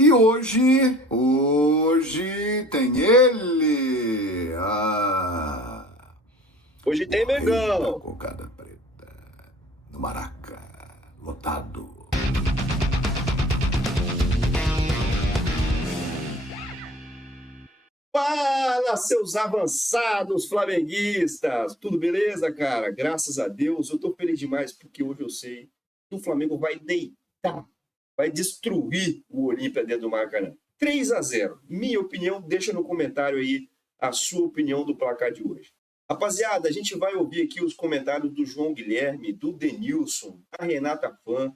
E hoje tem ele, Hoje o tem rei da Mengão. cocada preta, no Maraca, lotado. Fala, seus avançados flamenguistas! Tudo beleza, cara? Graças a Deus, eu tô feliz demais porque hoje eu sei que o Flamengo vai deitar, vai destruir o Olímpia dentro do Maracanã. 3-0. Minha opinião, deixa no comentário aí a sua opinião do placar de hoje. Rapaziada, a gente vai ouvir aqui os comentários do João Guilherme, do Denilson, da Renata Fã.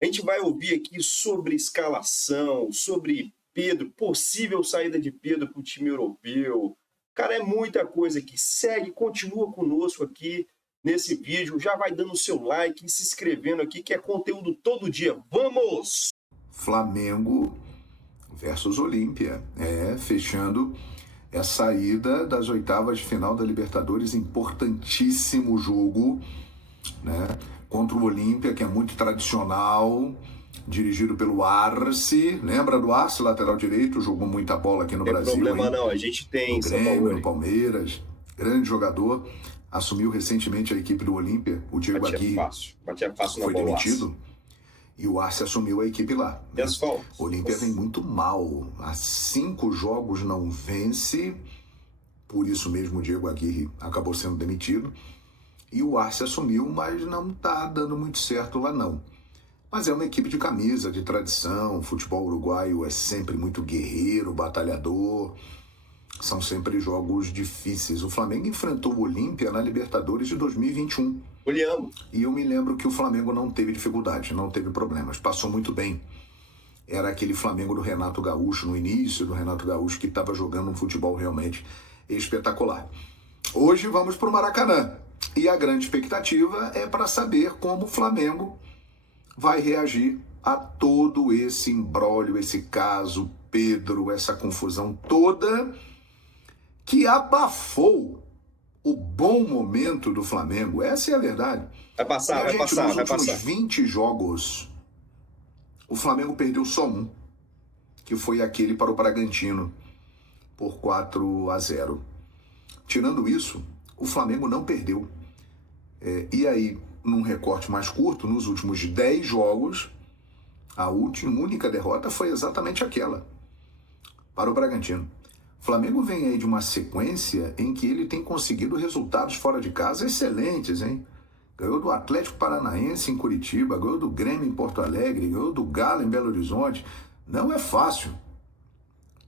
A gente vai ouvir aqui sobre escalação, sobre Pedro, possível saída de Pedro para o time europeu. Cara, é muita coisa aqui. Segue, continua conosco aqui nesse vídeo. Já vai dando o seu like e se inscrevendo aqui, que é conteúdo todo dia. Vamos! Flamengo versus Olímpia, fechando essa ida das oitavas de final da Libertadores, importantíssimo jogo, né? Contra o Olímpia, que é muito tradicional, dirigido pelo Arce. Lembra do Arce, lateral direito? Jogou muita bola aqui no Não tem Brasil, problema hein? não, a gente tem No Grêmio, no Sampaoli. Palmeiras. Grande jogador. Assumiu recentemente a equipe do Olímpia. O Diego Aguirre Batia fácil na foi bola. demitido. E o Arce assumiu a equipe lá. E as faltas? O Olímpia vem muito mal. Há 5 jogos não vence. Por isso mesmo o Diego Aguirre acabou sendo demitido. E o Arce assumiu, mas não está dando muito certo lá não. Mas é uma equipe de camisa, de tradição. O futebol uruguaio é sempre muito guerreiro, batalhador. São sempre jogos difíceis. O Flamengo enfrentou o Olímpia na Libertadores de 2021. Olhamos. E eu me lembro que o Flamengo não teve dificuldade, não teve problemas. Passou muito bem. Era aquele Flamengo do Renato Gaúcho, no início do Renato Gaúcho, que estava jogando um futebol realmente espetacular. Hoje vamos para o Maracanã. E a grande expectativa é para saber como o Flamengo vai reagir a todo esse imbróglio, esse caso, Pedro, essa confusão toda que abafou o bom momento do Flamengo. Essa é a verdade. Vai passar, vai passar, Nos vai últimos passar. 20 jogos, o Flamengo perdeu só um, que foi aquele para o Bragantino, por 4-0. Tirando isso, o Flamengo não perdeu. E aí, num recorte mais curto, nos últimos 10 jogos, a única derrota foi exatamente aquela, para o Bragantino. O Flamengo vem aí de uma sequência em que ele tem conseguido resultados fora de casa excelentes, hein? Ganhou do Atlético Paranaense em Curitiba, ganhou do Grêmio em Porto Alegre, ganhou do Galo em Belo Horizonte. Não é fácil.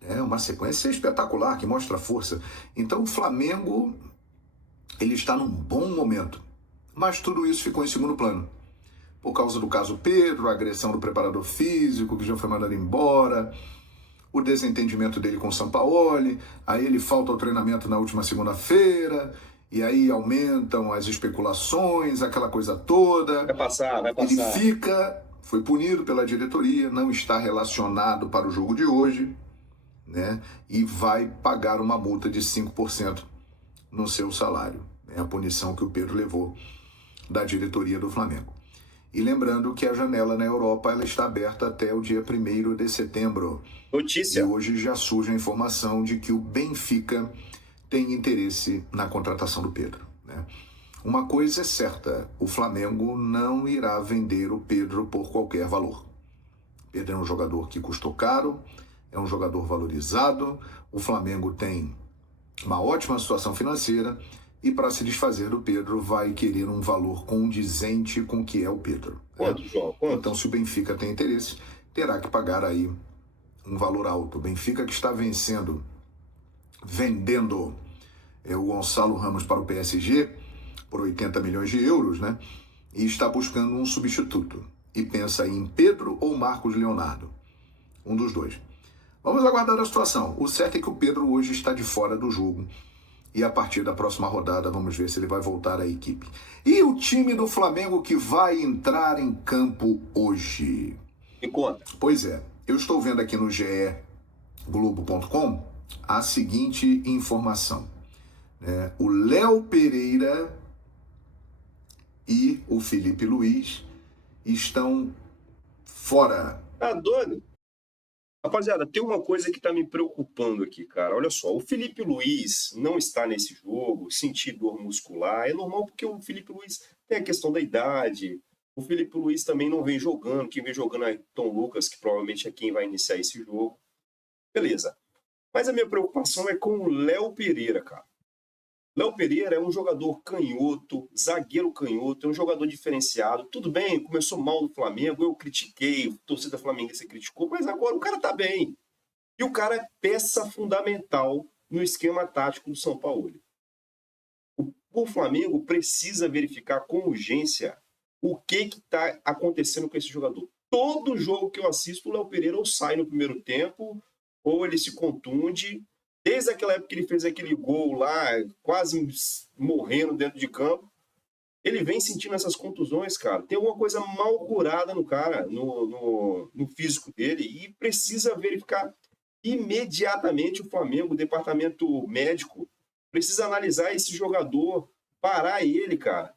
É uma sequência espetacular que mostra força. Então o Flamengo, ele está num bom momento. Mas tudo isso ficou em segundo plano. Por causa do caso Pedro, a agressão do preparador físico, que já foi mandado embora, o desentendimento dele com o Sampaoli, aí ele falta ao treinamento na última segunda-feira, e aí aumentam as especulações, aquela coisa toda. Vai passar, vai Ele passar. foi punido pela diretoria, não está relacionado para o jogo de hoje, né? E vai pagar uma multa de 5% no seu salário. É a punição que o Pedro levou da diretoria do Flamengo. E lembrando que a janela na Europa ela está aberta até o dia 1º de setembro. Notícia. E hoje já surge a informação de que o Benfica tem interesse na contratação do Pedro, né? Uma coisa é certa, o Flamengo não irá vender o Pedro por qualquer valor. Pedro é um jogador que custou caro, é um jogador valorizado, o Flamengo tem uma ótima situação financeira e para se desfazer do Pedro vai querer um valor condizente com o que é o Pedro. Quanto, João? Quanto? Então, se o Benfica tem interesse, terá que pagar aí um valor alto. O Benfica que está vendendo o Gonçalo Ramos para o PSG por 80 milhões de euros, né? E está buscando um substituto. E pensa em Pedro ou Marcos Leonardo. Um dos dois. Vamos aguardar a situação. O certo é que o Pedro hoje está de fora do jogo. E a partir da próxima rodada, vamos ver se ele vai voltar à equipe. E o time do Flamengo que vai entrar em campo hoje? Me conta. Pois é, eu estou vendo aqui no geglobo.com a seguinte informação. O Léo Pereira e o Felipe Luiz estão fora. Tá doido? Rapaziada, tem uma coisa que tá me preocupando aqui, cara. Olha só, o Felipe Luiz não está nesse jogo, sentir dor muscular. É normal porque o Felipe Luiz tem a questão da idade. O Felipe Luiz também não vem jogando. Quem vem jogando é Tom Lucas, que provavelmente é quem vai iniciar esse jogo. Beleza. Mas a minha preocupação é com o Léo Pereira, cara. Léo Pereira é um jogador canhoto, zagueiro canhoto, é um jogador diferenciado. Tudo bem, começou mal no Flamengo, eu critiquei, a torcida flamenguista criticou, mas agora o cara tá bem. E o cara é peça fundamental no esquema tático do São Paulo. O Flamengo precisa verificar com urgência o que está acontecendo com esse jogador. Todo jogo que eu assisto, o Léo Pereira ou sai no primeiro tempo, ou ele se contunde. Desde aquela época que ele fez aquele gol lá, quase morrendo dentro de campo, ele vem sentindo essas contusões, cara. Tem alguma coisa mal curada no cara, no físico dele, e precisa verificar imediatamente o Flamengo, o departamento médico, precisa analisar esse jogador, parar ele, cara,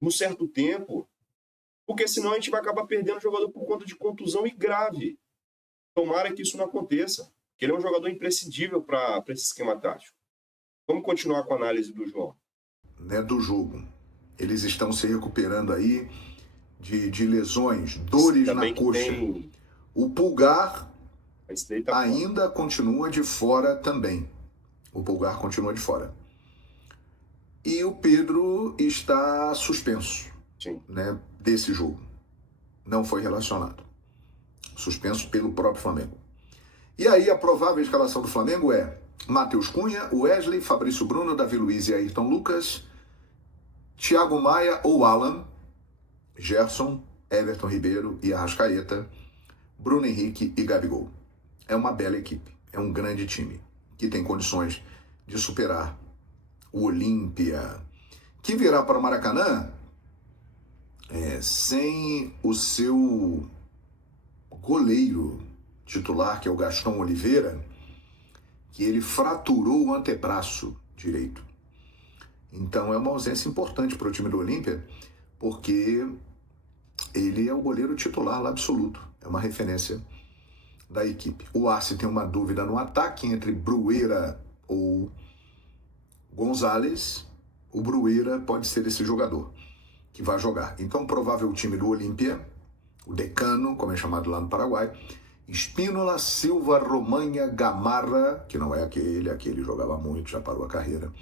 num certo tempo, porque senão a gente vai acabar perdendo o jogador por conta de contusão e grave. Tomara que isso não aconteça, porque ele é um jogador imprescindível para esse esquema tático. Vamos continuar com a análise do João. Né, do jogo. Eles estão se recuperando aí de lesões, dores na coxa. O Pulgar ainda continua de fora também. O Pulgar continua de fora. E o Pedro está suspenso, né, desse jogo. Não foi relacionado. Suspenso pelo próprio Flamengo. E aí a provável escalação do Flamengo é Matheus Cunha, Wesley, Fabrício Bruno, Davi Luiz e Ayrton Lucas, Thiago Maia ou Alan, Gerson, Everton Ribeiro e Arrascaeta, Bruno Henrique e Gabigol. É uma bela equipe, é um grande time que tem condições de superar o Olímpia, que virá para o Maracanã sem o seu goleiro titular, que é o Gastão Oliveira, que ele fraturou o antebraço direito. Então é uma ausência importante para o time do Olímpia, porque ele é o goleiro titular lá absoluto, é uma referência da equipe. O Arce tem uma dúvida no ataque entre Brueira ou Gonzalez. O Brueira pode ser esse jogador que vai jogar. Então, provável time do Olímpia, o Decano, como é chamado lá no Paraguai, Espínola, Silva, Romanha, Gamarra, que não é aquele jogava muito, já parou a carreira,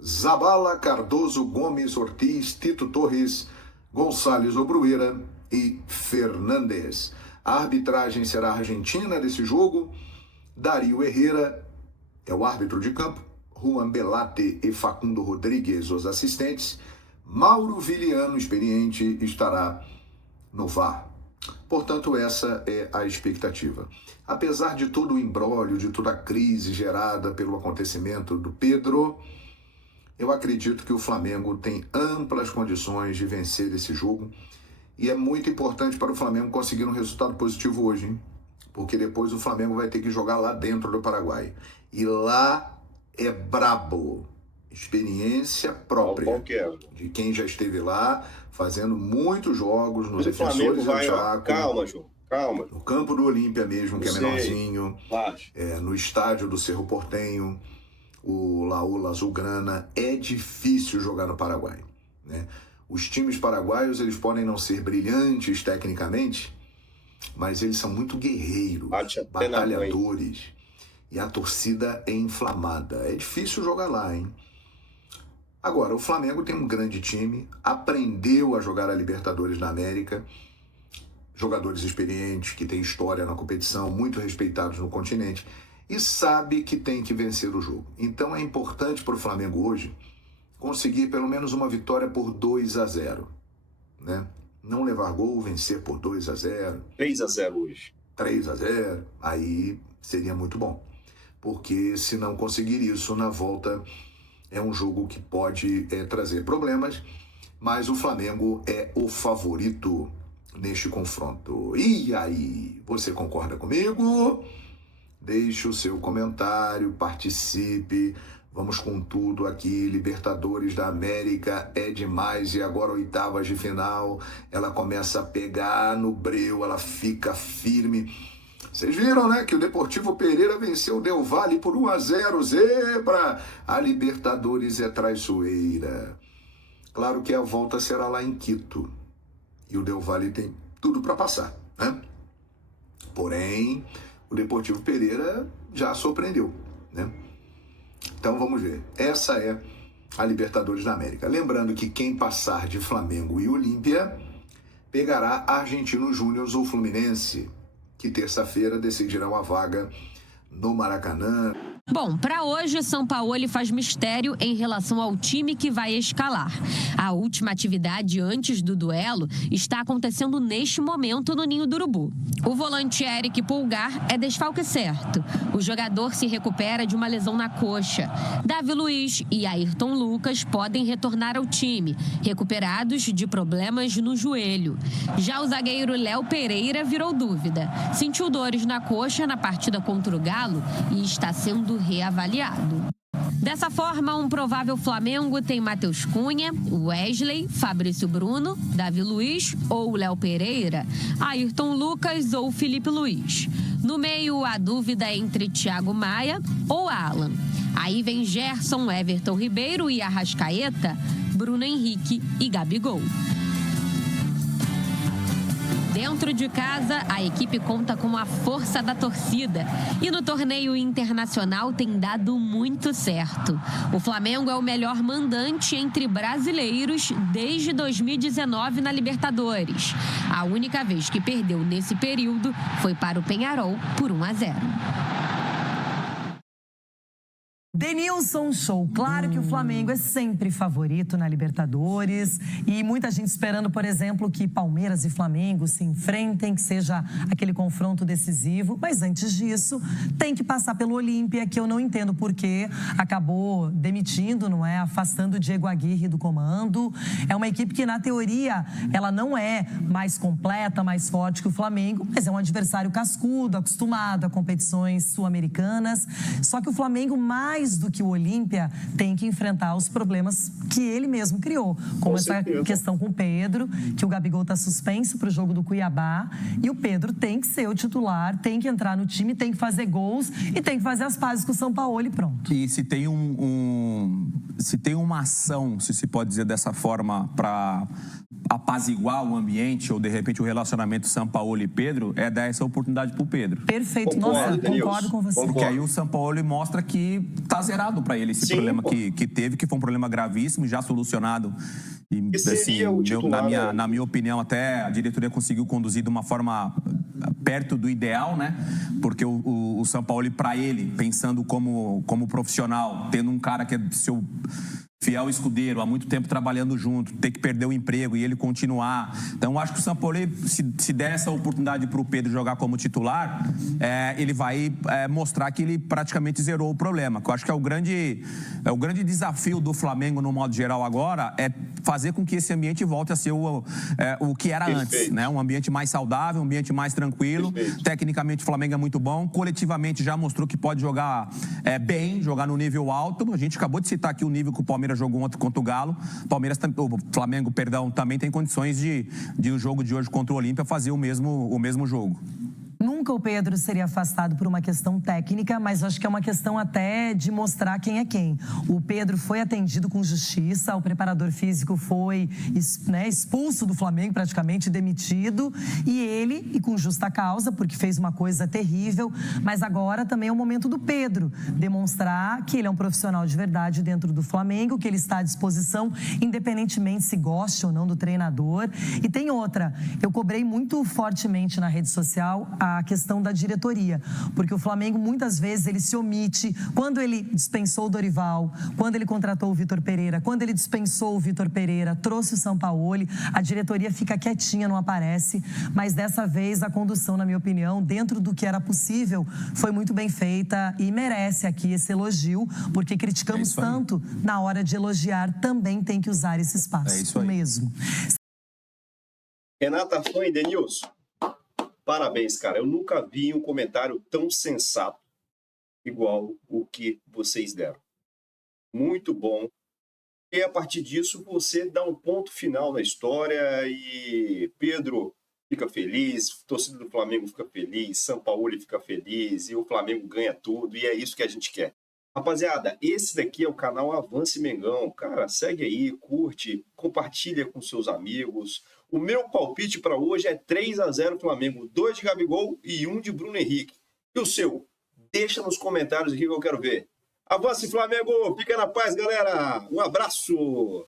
Zabala, Cardoso, Gomes, Ortiz, Tito Torres, Gonçalves Obrueira e Fernandes. A arbitragem será argentina desse jogo. Dario Herrera é o árbitro de campo. Juan Belate e Facundo Rodrigues, os assistentes. Mauro Viliano, experiente, estará no VAR. Portanto, essa é a expectativa. Apesar de todo o imbróglio, de toda a crise gerada pelo acontecimento do Pedro, eu acredito que o Flamengo tem amplas condições de vencer esse jogo. E é muito importante para o Flamengo conseguir um resultado positivo hoje, hein? Porque depois o Flamengo vai ter que jogar lá dentro do Paraguai. E lá é brabo. Experiência própria de quem já esteve lá, fazendo muitos jogos nos defensores do Chaco. Calma, João, calma. No campo do Olímpia mesmo, que é menorzinho. No estádio do Cerro Porteño, o Laú Azulgrana. É difícil jogar no Paraguai, né? Os times paraguaios, eles podem não ser brilhantes tecnicamente, mas eles são muito guerreiros, batalhadores. E a torcida é inflamada. É difícil jogar lá, hein? Agora, o Flamengo tem um grande time, aprendeu a jogar a Libertadores da América, jogadores experientes, que têm história na competição, muito respeitados no continente, e sabe que tem que vencer o jogo. Então é importante para o Flamengo hoje conseguir pelo menos uma vitória por 2-0, né? Não levar gol, vencer por 2-0. 3-0 hoje. 3-0, aí seria muito bom. Porque se não conseguir isso, na volta é um jogo que pode trazer problemas, mas o Flamengo é o favorito neste confronto. E aí, você concorda comigo? Deixe o seu comentário, participe. Vamos com tudo aqui. Libertadores da América é demais. E agora, oitavas de final, ela começa a pegar no breu, ela fica firme. Vocês viram, né, que o Deportivo Pereira venceu o Del Valle por 1-0, zebra. A Libertadores é traiçoeira. Claro que a volta será lá em Quito. E o Del Valle tem tudo para passar, né? Porém, o Deportivo Pereira já surpreendeu, né? Então vamos ver. Essa é a Libertadores da América. Lembrando que quem passar de Flamengo e Olímpia pegará Argentinos Júnior ou Fluminense, que terça-feira decidirão a vaga no Maracanã. Bom, para hoje, Sampaoli faz mistério em relação ao time que vai escalar. A última atividade antes do duelo está acontecendo neste momento no Ninho do Urubu. O volante Eric Pulgar é desfalque certo. O jogador se recupera de uma lesão na coxa. Davi Luiz e Ayrton Lucas podem retornar ao time, recuperados de problemas no joelho. Já o zagueiro Léo Pereira virou dúvida. Sentiu dores na coxa na partida contra o Galo e está sendo reavaliado. Dessa forma, um provável Flamengo tem Matheus Cunha, Wesley, Fabrício Bruno, Davi Luiz ou Léo Pereira, Ayrton Lucas ou Felipe Luiz. No meio, a dúvida é entre Thiago Maia ou Alan. Aí vem Gerson, Everton Ribeiro e Arrascaeta, Bruno Henrique e Gabigol. Dentro de casa, a equipe conta com a força da torcida. E no torneio internacional tem dado muito certo. O Flamengo é o melhor mandante entre brasileiros desde 2019 na Libertadores. A única vez que perdeu nesse período foi para o Peñarol por 1-0. Denilson Show. Claro que o Flamengo é sempre favorito na Libertadores e muita gente esperando, por exemplo, que Palmeiras e Flamengo se enfrentem, que seja aquele confronto decisivo. Mas antes disso, tem que passar pelo Olímpia, que eu não entendo por que acabou demitindo, não é? Afastando o Diego Aguirre do comando. É uma equipe que, na teoria, ela não é mais completa, mais forte que o Flamengo, mas é um adversário cascudo, acostumado a competições sul-americanas. Só que o Flamengo, mais do que o Olímpia, tem que enfrentar os problemas que ele mesmo criou, como essa questão com o Pedro, que o Gabigol está suspenso para o jogo do Cuiabá, e o Pedro tem que ser o titular, tem que entrar no time, tem que fazer gols e tem que fazer as pazes com o Sampaoli e pronto. E se tem se tem uma ação, se pode dizer dessa forma, para apaziguar o ambiente ou de repente o relacionamento Sampaoli e Pedro, é dar essa oportunidade pro Pedro. Perfeito, concordo com você. Porque aí o Sampaoli mostra que tá zerado para ele esse problema que teve, que foi um problema gravíssimo, já solucionado. E assim, na minha opinião, até a diretoria conseguiu conduzir de uma forma perto do ideal, né? Porque o Sampaoli, para ele, pensando como profissional, tendo um cara que é seu fiel escudeiro, há muito tempo trabalhando junto, ter que perder o emprego e ele continuar. Então, eu acho que o Sampaoli, se der essa oportunidade para o Pedro jogar como titular, ele vai mostrar que ele praticamente zerou o problema. Que eu acho que é o grande desafio do Flamengo, no modo geral, agora, é fazer com que esse ambiente volte a ser o que era antes, né? Um ambiente mais saudável, um ambiente mais tranquilo. Tecnicamente, o Flamengo é muito bom. Coletivamente, já mostrou que pode jogar bem, jogar no nível alto. A gente acabou de citar aqui o nível que o Palmeiras jogou ontem contra o Galo. O Flamengo, também tem condições de o jogo de hoje contra o Olímpia fazer o mesmo jogo. Nunca o Pedro seria afastado por uma questão técnica, mas acho que é uma questão até de mostrar quem é quem. O Pedro foi atendido com justiça, o preparador físico foi expulso do Flamengo, praticamente demitido, e com justa causa, porque fez uma coisa terrível, mas agora também é o momento do Pedro demonstrar que ele é um profissional de verdade dentro do Flamengo, que ele está à disposição, independentemente se goste ou não do treinador. E tem outra, eu cobrei muito fortemente na rede social a questão da diretoria, porque o Flamengo muitas vezes ele se omite. Quando ele dispensou o Dorival, quando ele contratou o Vitor Pereira, quando ele dispensou o Vitor Pereira, trouxe o Sampaoli, a diretoria fica quietinha, não aparece, mas dessa vez a condução, na minha opinião, dentro do que era possível, foi muito bem feita e merece aqui esse elogio, porque criticamos tanto, na hora de elogiar também tem que usar esse espaço. É isso aí mesmo. Renata Fã e Denilson, parabéns, cara. Eu nunca vi um comentário tão sensato igual o que vocês deram. Muito bom. E a partir disso, você dá um ponto final na história. E, Pedro, fica feliz, torcida do Flamengo fica feliz, São Paulo fica feliz e o Flamengo ganha tudo e é isso que a gente quer. Rapaziada, esse daqui é o canal Avance Mengão. Cara, segue aí, curte, compartilha com seus amigos. O meu palpite para hoje é 3-0 Flamengo, 2 de Gabigol e 1 de Bruno Henrique. E o seu? Deixa nos comentários aqui que eu quero ver. Avance Flamengo, fica na paz, galera. Um abraço.